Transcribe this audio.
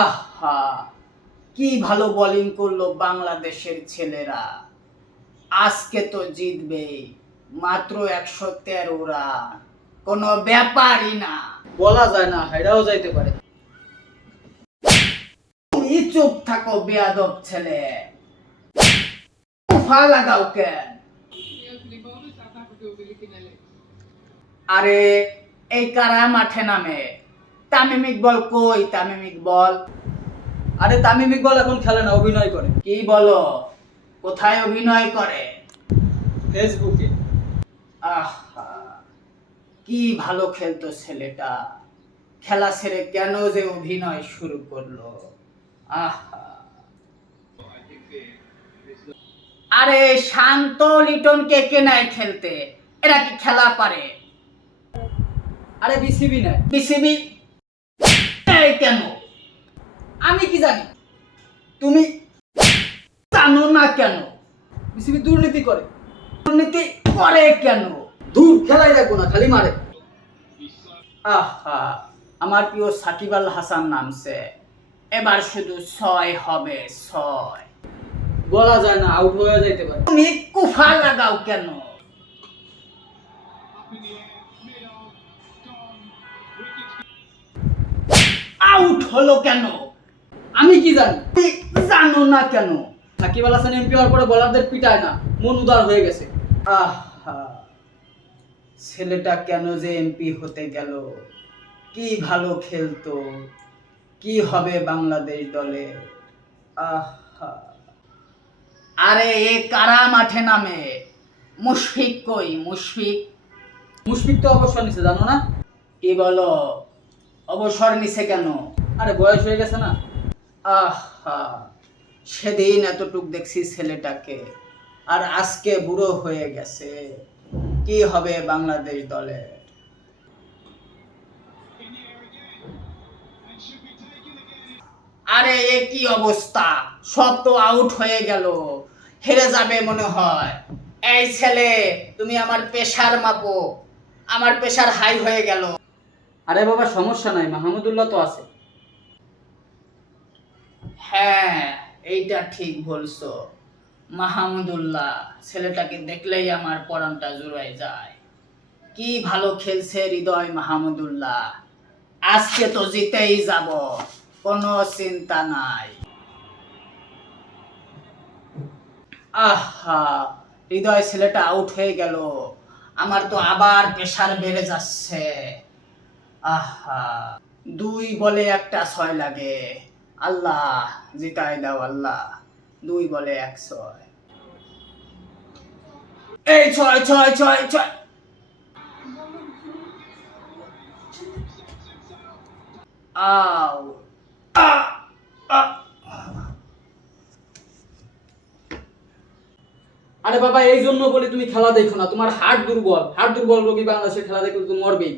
আহা কি ভালো বোলিং করল বাংলাদেশের ছেলেরা। আজকে তো জিতবে মাত্র একশো তেরো রান কোনো ব্যাপারই না। বলা যায় না হাইরাও যাইতে পারে। তুমি চুপ থাকো বেয়াদব ছেলে। লাগাও কেন? আরে এই কারা মাঠে নামে? তামিম ইকবল কই? তামিম ইকবল। আরে তামিম ইকবল এখন খেলে না অভিনয় করে। কি বলো? কোথায় অভিনয় করে? ফেসবুকে। আহা কি ভালো খেলতো ছেলেটা। খেলা ছেড়ে কেন যে অভিনয় শুরু করল? আহা। আরে শান্ত লিটনকে কেনায় খেলতে? এরা কি খেলা পারে? আরে বিসিবি নাই বিসিবি কেন? আমি কি জানি? তুমি জানো না কেন? বিসিবি দুর্নীতি করে। দুর্নীতি করে কেন? দূর খেলাই রাখব না খালি মারে। আহা আমার প্রিয় সাকিব আল হাসান নামছে এবার শুধু ছয় হবে ছয়। বলা যায় না আউট হয়ে যাইতে পারে। তুমি কুফা লাগাও কেন? আউট হলো কেন? আমি কি জানি? জানো না কেন? সাকিব আল হাসান এমপি হওয়ার পরে বলারদের পিটায় না, মন উদার হয়ে গেছে। আহা, ছেলেটা কেন যে এমপি হতে গেল? কি ভালো খেলতো? কি হবে বাংলাদেশ দলে? আহা। আরে এ কারা মাঠে নামে? মুশফিক কই? মুশফিক? মুশফিক তো অবসর নিছে, জানো না? কি বলো? অবসর নিছে কেন? আরে বয়স হয়ে গেছে না? আহা, সেদিন এতটুক দেখছি ছেলেটাকে। আর আজকে বুড়ো হয়ে গেছে। কি হবে বাংলাদেশ দলে আরে, এ কি অবস্থা? সব তো আউট হয়ে গেল। হেরে যাবে মনে হয়। এই ছেলে, তুমি আমার পেশার মাপো আমার পেশার হাই হয়ে গেল। আরে বাবা, সমস্যা নাই। মাহমুদুল্লাহ তো আছে। হ্যাঁ এইটা ঠিক বলছো। মাহমুদুল্লাহ ছেলেটাকে দেখলেই আমার পরানটা জুড়াই যায়। কি ভালো খেলছে হৃদয় মাহমুদুল্লাহ আজকে তো জিতেই যাব, কোনো চিন্তা নাই। আহা, হৃদয় ছেলেটা আউট হয়ে গেল। আমার তো আবার প্রেশার বেড়ে যাচ্ছে। আহা, দুই বলে একটা ছয় লাগে। আল্লাহ জিতাই দাও আল্লাহ। দুই বলে এক ছয়। এই ছয় ছয় ছয় ছয়। আও আরে বাবা এই জন্য বলি তুমি খেলা দেখো না। তোমার হার্ট দুর্বল। হার্ট দুর্বল রোগী বাংলাদেশের খেলা দেখলে তুমি মরবেই।